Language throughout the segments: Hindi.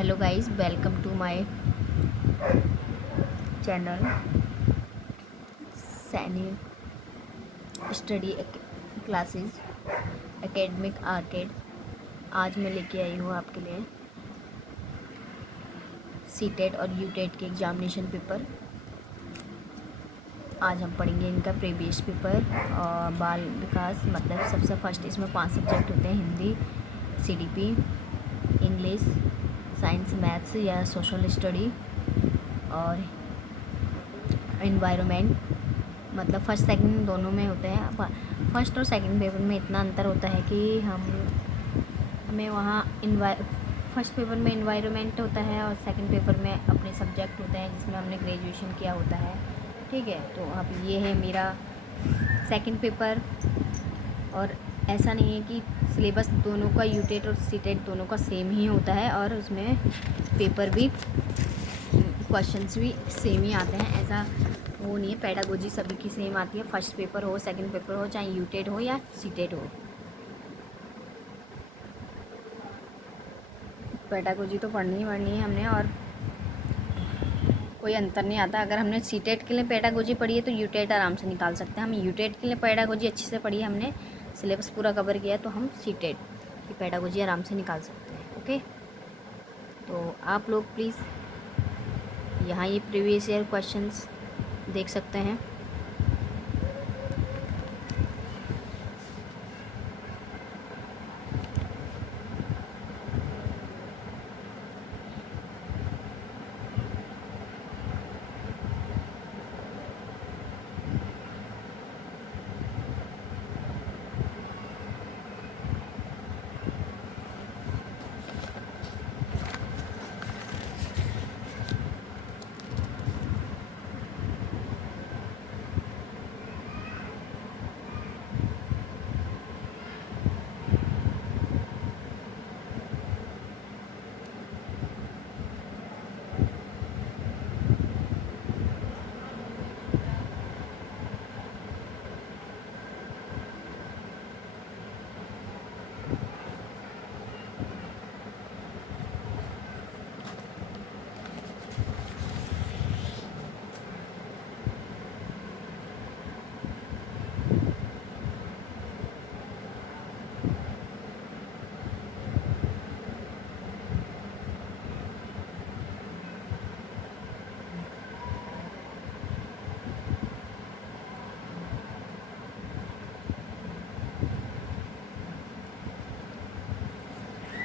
Hello guys, welcome to my channel Saini study classes academic arcade. आज मैं लेके आई हूँ आपके लिए सीटेट और यूटेट के एग्जामिनेशन पेपर। आज हम पढ़ेंगे इनका प्रीवियस पेपर और बाल विकास। मतलब सबसे फर्स्ट इसमें 5 सब्जेक्ट होते हैं: Hindi, CDP, English, science, maths या सोशल स्टडी और एनवायरनमेंट। मतलब फर्स्ट सेकंड दोनों में होते हैं। फर्स्ट और सेकंड पेपर में इतना अंतर होता है कि हमें वहाँ फर्स्ट पेपर में एनवायरनमेंट होता है और सेकंड पेपर में अपने सब्जेक्ट होते हैं जिसमें हमने ग्रेजुएशन किया होता है। ठीक है, तो अब ये है मेरा सेकंड पेपर। और ऐसा नहीं है कि सिलेबस दोनों का यूटेट और सीटेट दोनों का सेम ही होता है और उसमें पेपर भी क्वेश्चंस भी सेम ही आते हैं। ऐसा वो नहीं है, पेडागोजी सभी की सेम आती है। फर्स्ट पेपर हो, सेकंड पेपर हो, चाहे यूटेट हो या सीटेट हो, पेडागोजी तो पढ़नी ही पढ़नी है हमने और कोई अंतर नहीं आता। अगर हमने सीटेट के लिए पेडागोजी पढ़ी है तो यूटेट आराम से निकाल सकते हैं। हम यूटेट के लिए पेडागोजी अच्छे से पढ़ी है, हमने सिलेबस पूरा कवर किया है, तो हम सीटेट की पेडागोजी आराम से निकाल सकते हैं। ओके, तो आप लोग प्लीज़ यहाँ ये प्रीवियस ईयर क्वेश्चंस देख सकते हैं।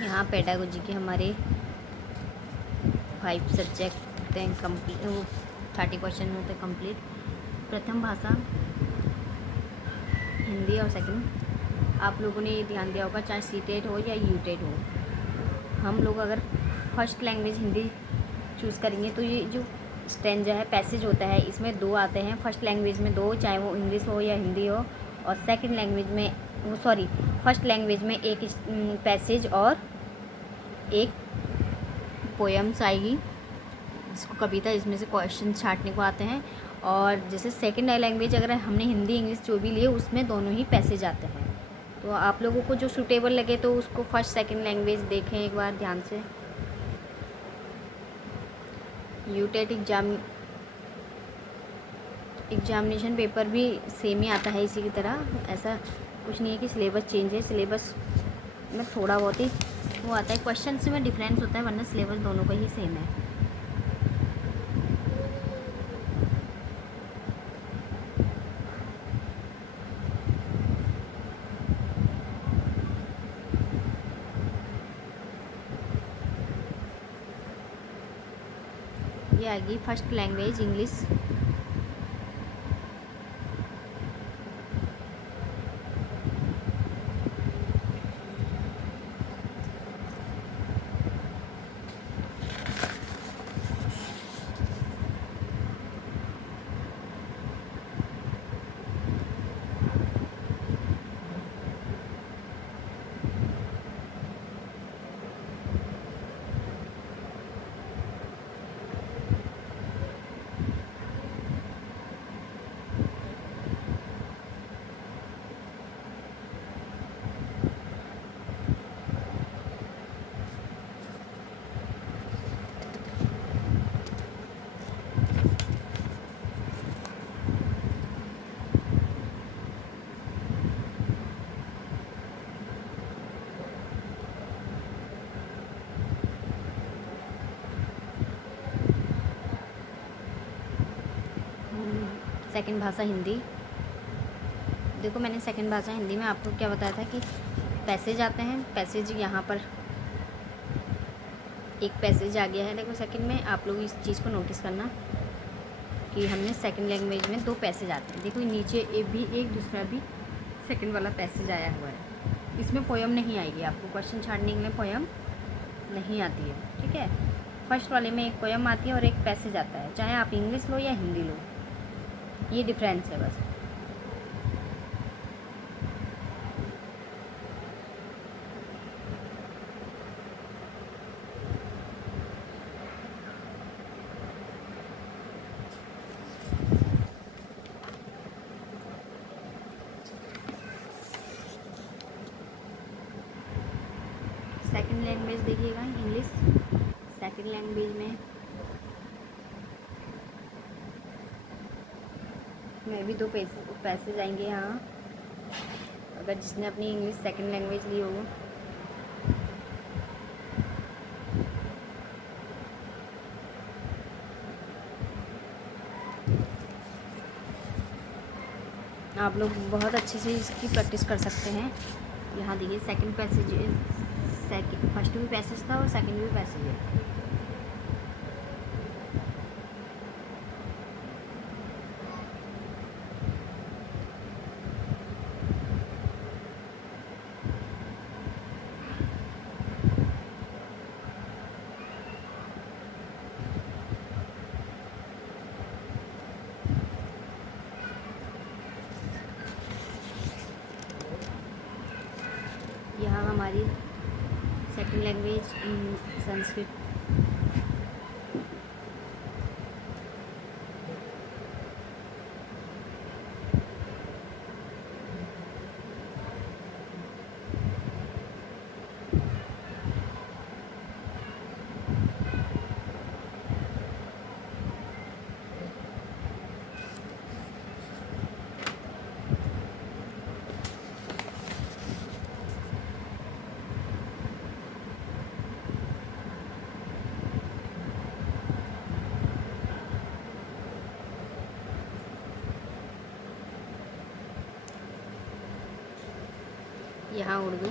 यहाँ पेडागोजी के हमारे 5 सब्जेक्ट होते हैं कंप्लीट, वो 30 क्वेश्चन होते हैं कंप्लीट। प्रथम भाषा हिंदी और सेकंड आप लोगों ने ये ध्यान दिया होगा, चाहे सीटेट हो या यूटेट हो, हम लोग अगर फर्स्ट लैंग्वेज हिंदी चूज़ करेंगे तो ये जो स्टैंजा है, पैसेज होता है, इसमें 2 आते हैं। फर्स्ट लैंग्वेज में 2, चाहे वो इंग्लिश हो या हिंदी हो, और सेकंड लैंग्वेज में फर्स्ट लैंग्वेज में एक पैसेज और एक पोएम्स आएगी जिसको कविता, इसमें से क्वेश्चन छांटने को आते हैं। और जैसे सेकंड लैंग्वेज अगर हमने हिंदी इंग्लिश जो भी लिए उसमें दोनों ही पैसेज आते हैं। तो आप लोगों को जो सूटेबल लगे तो उसको फर्स्ट सेकंड लैंग्वेज देखें एक बार ध्यान से। यूटेट एग्जामिनेशन पेपर भी सेम ही आता है इसी की तरह। ऐसा कुछ नहीं है कि सिलेबस चेंज है, सिलेबस में थोड़ा बहुत ही वो आता है, क्वेश्चंस में डिफरेंस होता है, वरना सिलेबस दोनों का ही सेम है। ये आएगी फर्स्ट लैंग्वेज इंग्लिश। सेकंड भाषा हिंदी। देखो मैंने सेकंड भाषा हिंदी में आपको क्या बताया था कि पैसेज आते हैं, पैसेज यहाँ पर एक पैसेज आ गया है। देखो सेकंड में आप लोग इस चीज़ को नोटिस करना कि हमने सेकंड लैंग्वेज में 2 पैसेज आते हैं। देखो नीचे भी एक दूसरा भी सेकंड वाला पैसेज आया हुआ है। इसमें पोयम नहीं आएगी, आपको क्वेश्चन छाड़ने के लिए पोयम नहीं आती है, ठीक है। फर्स्ट वाले में एक पोयम आती है और एक पैसेज आता है, चाहे आप इंग्लिश लो या हिंदी लो, ये डिफरेंस है बस। सेकंड लैंग्वेज देखिएगा इंग्लिश। सेकंड लैंग्वेज में भी 2 पैसेज आएंगे यहाँ, अगर जिसने अपनी इंग्लिश सेकंड लैंग्वेज ली हो। आप लोग बहुत अच्छे से इसकी प्रैक्टिस कर सकते हैं। यहाँ देखिए सेकंड पैसेज, फर्स्ट भी पैसेज था और सेकंड भी पैसेज है। यहाँ हमारी सेकंड लैंग्वेज संस्कृत। यहाँ उर्दू।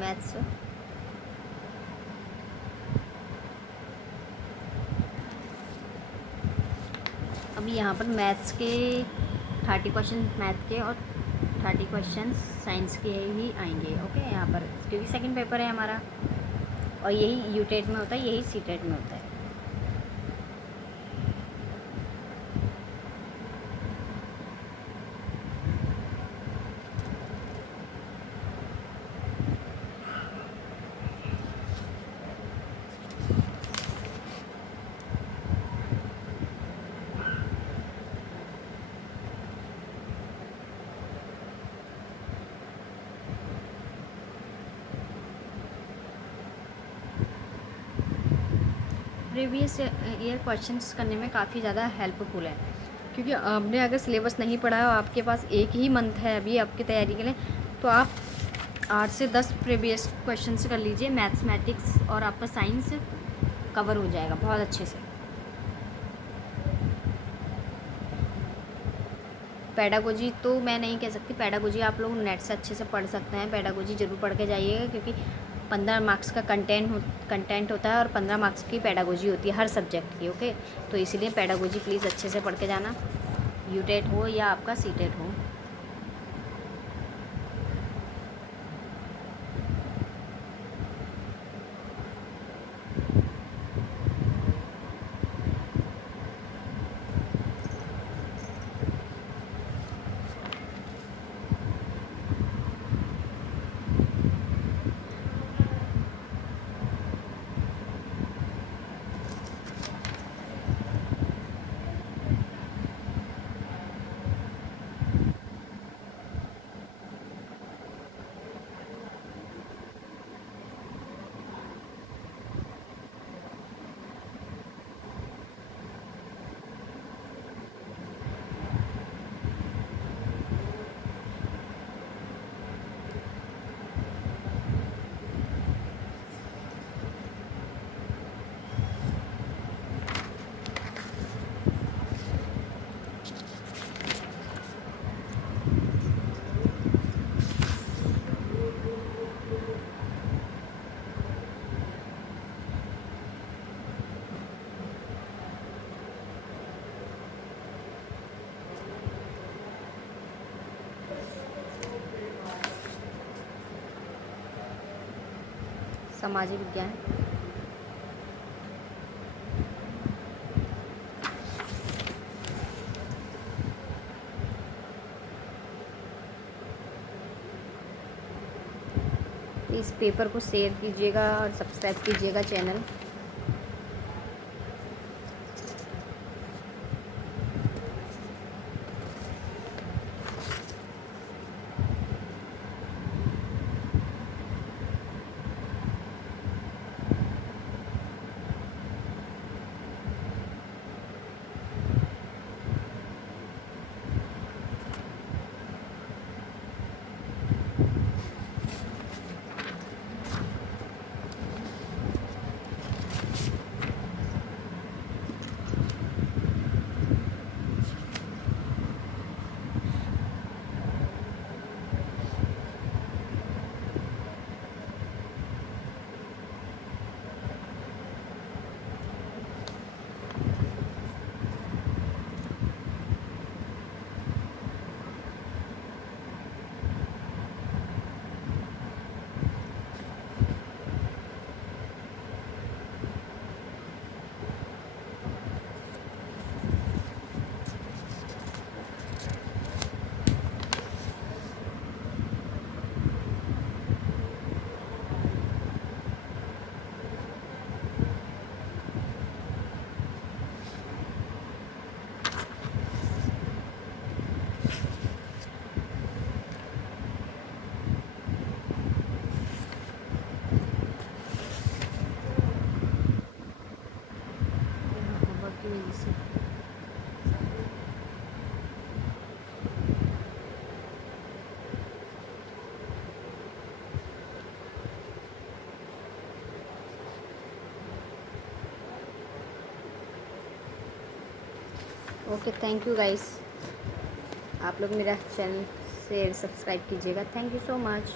मैथ्स। अभी यहाँ पर मैथ्स के 30 क्वेश्चन मैथ के और 30 क्वेश्चन साइंस के ही आएंगे, ओके। यहाँ पर क्योंकि सेकंड पेपर है हमारा और यही यूटेट में होता है, यही सीटेट में होता है। प्रीवियस ईयर क्वेश्चंस करने में काफ़ी ज़्यादा हेल्पफुल है, क्योंकि आपने अगर सिलेबस नहीं पढ़ा है और आपके पास एक ही मंथ है अभी आपकी तैयारी के लिए, तो आप 8 से 10 प्रीवियस क्वेश्चंस कर लीजिए, मैथमेटिक्स और आपका साइंस कवर हो जाएगा बहुत अच्छे से। पेडागोजी तो मैं नहीं कह सकती, पेडागोजी आप लोग नेट से अच्छे से पढ़ सकते हैं, पेडागोजी ज़रूर पढ़ के जाइएगा, क्योंकि 15 मार्क्स का कंटेंट होता है और 15 मार्क्स की पेडागोजी होती है हर सब्जेक्ट की। ओके, तो इसीलिए पेडागोजी प्लीज़ अच्छे से पढ़ के जाना, यूटेट हो या आपका सीटेट हो। सामाजिक विज्ञान, इस पेपर को शेयर कीजिएगा और सब्सक्राइब कीजिएगा channel. Okay, thank you guys, आप लोग मेरा चैनल शेयर सब्सक्राइब कीजिएगा। Thank you so much.